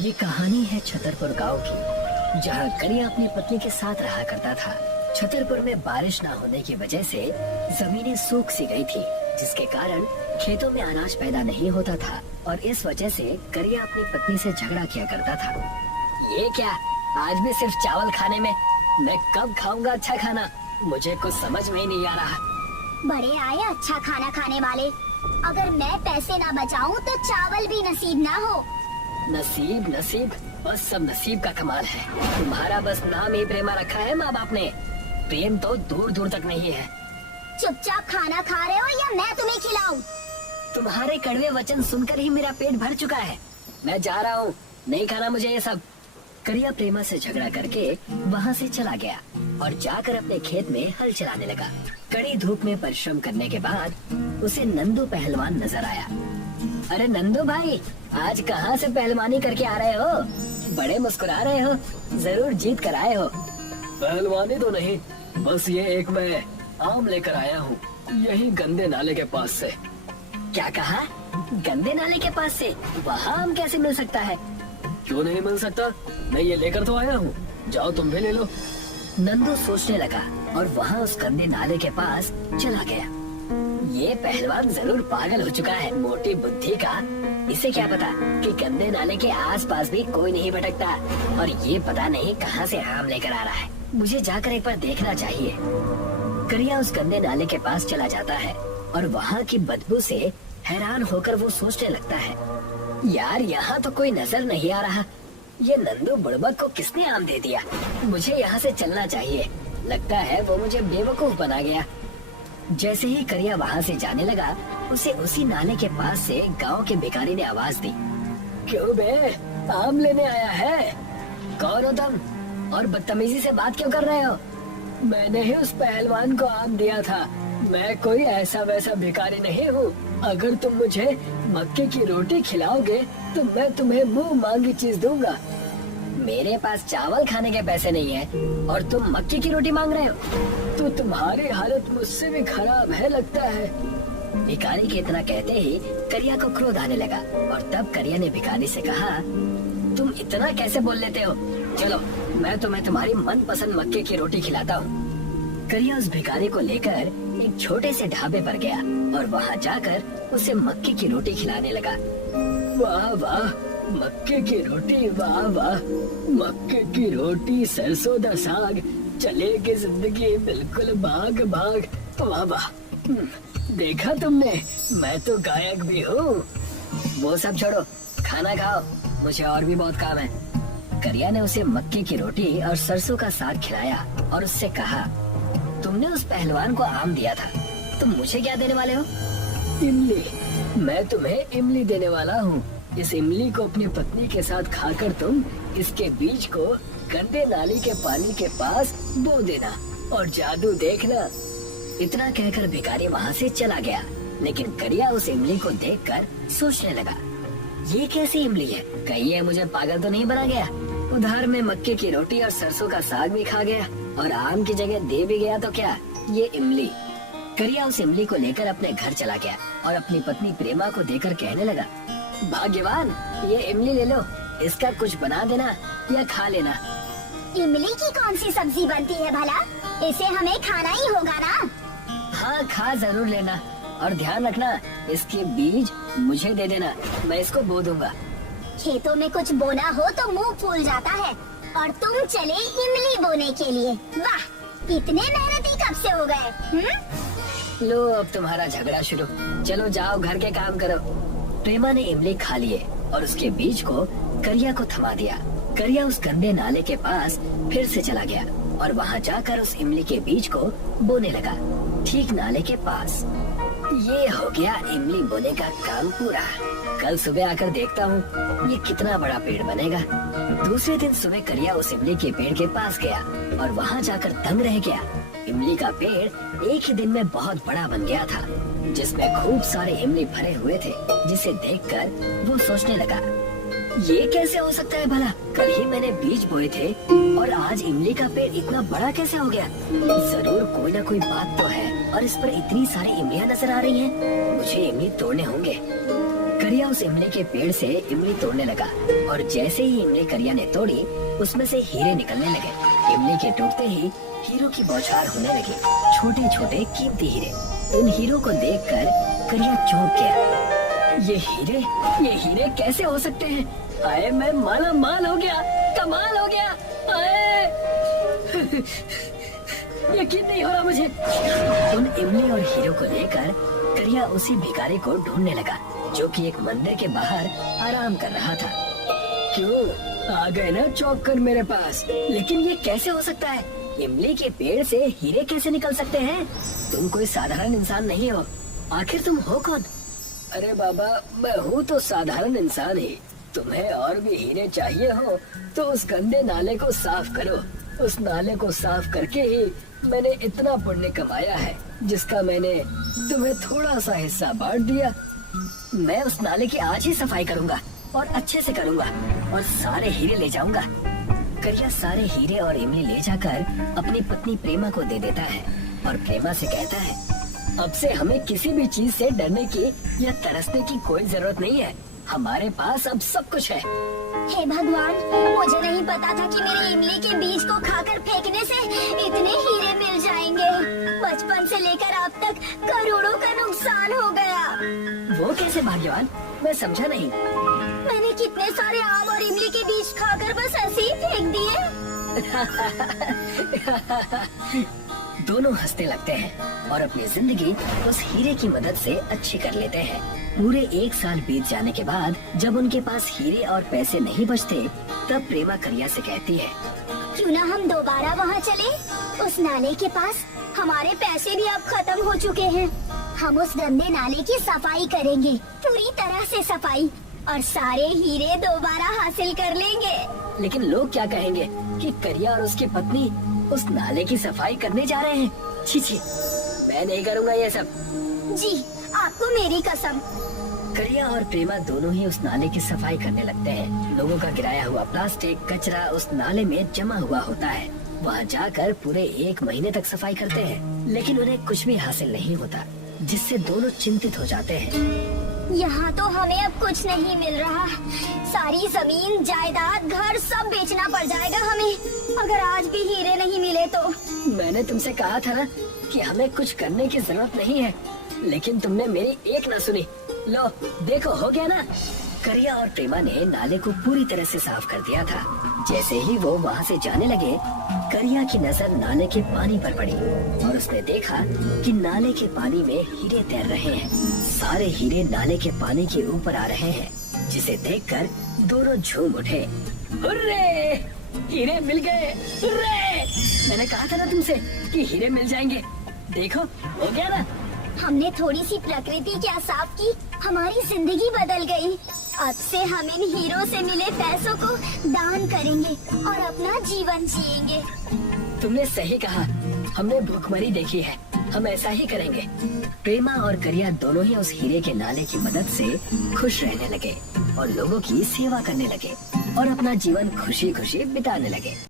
ये कहानी है छतरपुर गांव की, जहां करिया अपनी पत्नी के साथ रहा करता था। छतरपुर में बारिश न होने की वजह से जमीनें सूख सी गई थी, जिसके कारण खेतों में अनाज पैदा नहीं होता था और इस वजह से करिया अपनी पत्नी से झगड़ा किया करता था। ये क्या, आज भी सिर्फ चावल खाने में? मैं कब खाऊंगा अच्छा खाना? मुझे कुछ समझ में ही नहीं आ रहा। बड़े आए अच्छा खाना खाने वाले। अगर मैं पैसे ना बचाऊं तो चावल भी नसीब ना हो। नसीब नसीब, बस सब नसीब का कमाल है। तुम्हारा बस नाम ही प्रेमा रखा है माँ बाप ने। प्रेम तो दूर दूर तक नहीं है। चुपचाप खाना खा रहे हो या मैं तुम्हें खिलाऊं? तुम्हारे कड़वे वचन सुनकर ही मेरा पेट भर चुका है। मैं जा रहा हूँ, नहीं खाना मुझे ये सब। करिया प्रेमा से झगड़ा करके वहाँ से चला गया और जाकर अपने खेत में हल चलाने लगा। कड़ी धूप में परिश्रम करने के बाद उसे नंदू पहलवान नजर आया। अरे नंदू भाई, आज कहाँ से पहलवानी करके आ रहे हो? बड़े मुस्कुरा रहे हो, जरूर जीत कर आए हो। पहलवानी तो नहीं, बस ये एक मैं आम लेकर आया हूँ, यही गंदे नाले के पास से। क्या कहा? गंदे नाले के पास से? वहाँ आम कैसे मिल सकता है? क्यों नहीं मिल सकता, मैं ये लेकर तो आया हूँ, जाओ तुम भी ले लो। नंदू सोचने लगा और वहाँ उस गंदे नाले के पास चला गया। ये पहलवान जरूर पागल हो चुका है, मोटी बुद्धि का। इसे क्या पता कि गंदे नाले के आसपास भी कोई नहीं भटकता और ये पता नहीं कहाँ से आम लेकर आ रहा है। मुझे जाकर एक बार देखना चाहिए। करिया उस गंदे नाले के पास चला जाता है और वहाँ की बदबू से हैरान होकर वो सोचने लगता है, यार यहाँ तो कोई नजर नहीं आ रहा। ये नंदू बुड़बक को किसने आम दे दिया? मुझे यहाँ से चलना चाहिए। लगता है वो मुझे बेवकूफ बना गया। जैसे ही करिया वहाँ से जाने लगा, उसे उसी नाले के पास से गांव के भिखारी ने आवाज दी। क्यों बे, आम लेने आया है? कौन हो तुम और बदतमीजी से बात क्यों कर रहे हो? मैंने ही उस पहलवान को आम दिया था, मैं कोई ऐसा वैसा भिखारी नहीं हूँ। अगर तुम मुझे मक्के की रोटी खिलाओगे तो मैं तुम्हें मुंह मांगी चीज दूंगा। मेरे पास चावल खाने के पैसे नहीं है और तुम मक्के की रोटी मांग रहे हो? तो तुम्हारी हालत मुझसे भी खराब है लगता है। भिखारी के इतना कहते ही करिया को क्रोध आने लगा और तब करिया ने भिखारी से कहा, तुम इतना कैसे बोल लेते हो? चलो मैं तुम्हें तुम्हारी मनपसंद मक्के की रोटी खिलाता हूँ। करिया उस भिखारी को लेकर एक छोटे से ढाबे पर गया और वहाँ जाकर उसे मक्के की रोटी खिलाने लगा। वाह वाह, मक्के की रोटी, वाह वाह, मक्के की रोटी, सरसों दा साग, चलेगी जिंदगी बिल्कुल भाग भाग। वाह वाह, देखा तुमने, मैं तो गायक भी हूँ। वो सब छोड़ो, खाना खाओ, मुझे और भी बहुत काम है। करिया ने उसे मक्के की रोटी और सरसों का साग खिलाया और उससे कहा, तुमने उस पहलवान को आम दिया था, तुम मुझे क्या देने वाले हो? इमली, मैं तुम्हें इमली देने वाला हूँ। इस इमली को अपनी पत्नी के साथ खाकर तुम इसके बीज को गंदे नाली के पानी के पास बो देना और जादू देखना। इतना कहकर भिखारी वहाँ से चला गया, लेकिन करिया उस इमली को देखकर सोचने लगा, ये कैसी इमली है? कहीं ये मुझे पागल तो नहीं बना गया? उधार में मक्के की रोटी और सरसों का साग भी खा गया और आम की जगह दे भी गया तो क्या ये इमली? करिया उस इमली को लेकर अपने घर चला गया और अपनी पत्नी प्रेमा को देकर कहने लगा, भाग्यवान, ये इमली ले लो, इसका कुछ बना देना या खा लेना। इमली की कौन सी सब्जी बनती है भला? इसे हमें खाना ही होगा ना? हाँ, खा जरूर लेना और ध्यान रखना, इसके बीज मुझे दे देना, मैं इसको बो दूंगा। खेतों में कुछ बोना हो तो मुंह फूल जाता है और तुम चले इमली बोने के लिए। वाह, इतने मेहनती कब से हो गए? लो अब तुम्हारा झगड़ा शुरू, चलो जाओ घर के काम करो। प्रेमा ने इमली खा लिए और उसके बीज को करिया को थमा दिया। करिया उस गंदे नाले के पास फिर से चला गया और वहाँ जाकर उस इमली के बीज को बोने लगा, ठीक नाले के पास। ये हो गया इमली बोने का काम पूरा। कल सुबह आकर देखता हूँ ये कितना बड़ा पेड़ बनेगा। दूसरे दिन सुबह करिया उस इमली के पेड़ के पास गया और वहाँ जाकर दंग रह गया। इमली का पेड़ एक ही दिन में बहुत बड़ा बन गया था, जिसमें खूब सारे इमली भरे हुए थे, जिसे देखकर वो सोचने लगा, ये कैसे हो सकता है भला? कल ही मैंने बीज बोए थे और आज इमली का पेड़ इतना बड़ा कैसे हो गया? जरूर कोई ना कोई बात तो है और इस पर इतनी सारी इमलियां नजर आ रही हैं। मुझे इमली तोड़ने होंगे। करिया उस इमली के पेड़ से इमली तोड़ने लगा और जैसे ही इमली करिया ने तोड़ी उसमें से हीरे निकलने लगे। इमली के टूटते ही हीरो की बौछार होने लगी, छोटे छोटे कीमती हीरे। उन हीरो को देखकर करिया चौंक गया। ये हीरे कैसे हो सकते हैं? आए, मैं माला माल हो गया, कमाल हो गया। आए यकीन नहीं हो रहा मुझे। उन इमली और हीरो को लेकर करिया उसी भिखारी को ढूंढने लगा जो कि एक मंदिर के बाहर आराम कर रहा था। क्यों आ गए ना चौंक कर मेरे पास? लेकिन ये कैसे हो सकता है? इमली के पेड़ से हीरे कैसे निकल सकते हैं? तुम कोई साधारण इंसान नहीं हो, आखिर तुम हो कौन? अरे बाबा, मैं हूँ तो साधारण इंसान ही। तुम्हें और भी हीरे चाहिए हो तो उस गंदे नाले को साफ करो। उस नाले को साफ करके ही मैंने इतना पुण्य कमाया है जिसका मैंने तुम्हें थोड़ा सा हिस्सा बांट दिया। मैं उस नाले की आज ही सफाई करूंगा और अच्छे से करूंगा और सारे हीरे ले जाऊंगा। करिया सारे हीरे और इमली ले जाकर अपनी पत्नी प्रेमा को दे देता है और प्रेमा से कहता है, अब से हमें किसी भी चीज से डरने की या तरसने की कोई जरूरत नहीं है। हमारे पास अब सब कुछ है। हे भगवान, मुझे नहीं पता था कि मेरे इमली के बीज को खाकर फेंकने से इतने हीरे मिल जाएंगे। बचपन से लेकर अब तक करोड़ों का नुकसान हो गया। वो कैसे भाग्यवान? मैं समझा नहीं। मैंने कितने सारे आम और इमली के बीज खाकर बस ऐसे ही फेंक दिए। दोनों हंसने लगते हैं और अपनी जिंदगी उस हीरे की मदद से अच्छी कर लेते हैं। पूरे 1 साल बीत जाने के बाद जब उनके पास हीरे और पैसे नहीं बचते, तब प्रेमा करिया से कहती है, क्यों ना हम दोबारा वहाँ चले? उस नाले के पास हमारे पैसे भी अब खत्म हो चुके हैं। हम उस गंदे नाले की सफाई करेंगे, पूरी तरह से सफाई, और सारे हीरे दोबारा हासिल कर लेंगे। लेकिन लोग क्या कहेंगे कि करिया और उसकी पत्नी उस नाले की सफाई करने जा रहे हैं? छी छी, मैं नहीं करूँगा ये सब। जी, आपको मेरी कसम। करिया और प्रेमा दोनों ही उस नाले की सफाई करने लगते हैं। लोगों का गिराया हुआ प्लास्टिक कचरा उस नाले में जमा हुआ होता है। वहाँ जाकर पूरे 1 महीने तक सफाई करते हैं, लेकिन उन्हें कुछ भी हासिल नहीं होता, जिससे दोनों चिंतित हो जाते हैं। यहाँ तो हमें अब कुछ नहीं मिल रहा। सारी जमीन, जायदाद, घर सब बेचना पड़ जाएगा हमें, अगर आज भी हीरे नहीं मिले तो। मैंने तुमसे कहा था ना कि हमें कुछ करने की जरूरत नहीं है, लेकिन तुमने मेरी एक ना सुनी। लो देखो, हो गया ना। करिया और प्रेमा ने नाले को पूरी तरह से साफ कर दिया था। जैसे ही वो वहाँ से जाने लगे, करिया की नजर नाले के पानी पर पड़ी और उसने देखा कि नाले के पानी में हीरे तैर रहे हैं। सारे हीरे नाले के पानी के ऊपर आ रहे हैं, जिसे देखकर दोनों झूम उठे। हुर्रे! हीरे मिल गए! हुर्रे! मैंने कहा था ना तुमसे कि हीरे मिल जाएंगे। देखो, हो गया ना। हमने थोड़ी सी प्रकृति क्या साफ की, हमारी जिंदगी बदल गई। अब से हम इन हीरो से मिले पैसों को दान करेंगे और अपना जीवन जिएंगे। तुमने सही कहा, हमने भूखमरी देखी है, हम ऐसा ही करेंगे। प्रेमा और करिया दोनों ही उस हीरे के नाले की मदद से खुश रहने लगे और लोगों की सेवा करने लगे और अपना जीवन खुशी खुशी बिताने लगे।